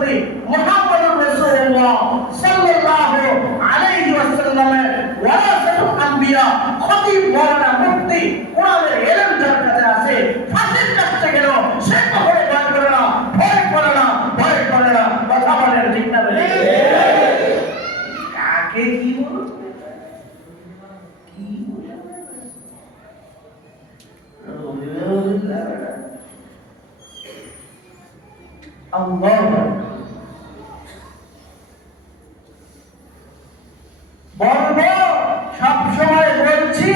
করি মুহাম্মদুর রাসূলুল্লাহ সাল্লাল্লাহু আলাইহি ওয়াসাল্লামের ওয়ারাসাতুল আম্বিয়া খতিব মাওলানা মুফতি কোরআনের ইলম যার কাছে আছে ফাঁসির কাছে গেল সে কখনো ভয় করে না, ভয় করে না, ভয় করে না। কথা বলেন ঠিক না? বলে কাকে কি বলবো, কি আল্লাহ বলবো, সব সময় বলছি